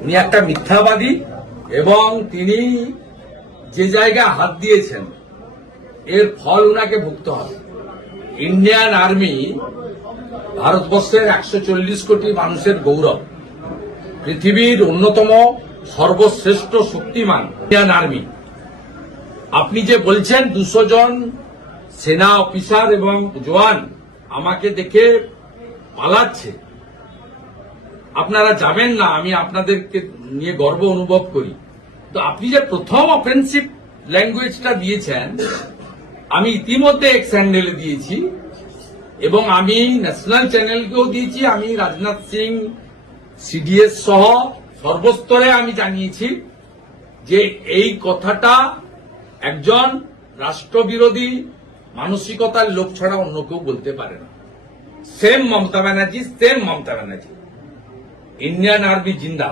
উনি একটা মিথ্যাবাদী এবং তিনি যে জায়গায় হাত দিয়েছেন, এর ফল উনাকে ভুগতে হবে। ইন্ডিয়ান আর্মি ভারতবর্ষের একশো চল্লিশ কোটি মানুষের গৌরব, পৃথিবীর অন্যতম সর্বশ্রেষ্ঠ শক্তিমান ইন্ডিয়ান আর্মি। আপনি যে বলছেন দুশো জন সেনা অফিসার এবং জওয়ান আমাকে দেখে পালাচ্ছে আপনারা যাবেন না, আমি আপনাদেরকে নিয়ে গর্ব অনুভব করি। তো আপনি যে প্রথম অফেন্সিভ ল্যাঙ্গুয়েজটা দিয়েছেন, আমি ইতিমধ্যে এক্স স্যান্ডেলে দিয়েছি, এবং আমি ন্যাশনাল চ্যানেলকেও দিয়েছি, আমি রাজনাথ সিং সিডিএস সহ সর্বস্তরে আমি জানিয়েছি যে এই কথাটা একজন রাষ্ট্রবিরোধী মানসিকতার লোক ছাড়া অন্য কেউ বলতে পারে না। Same Mamata Banerjee same Mamata Banerjee. Indian army জিন্দা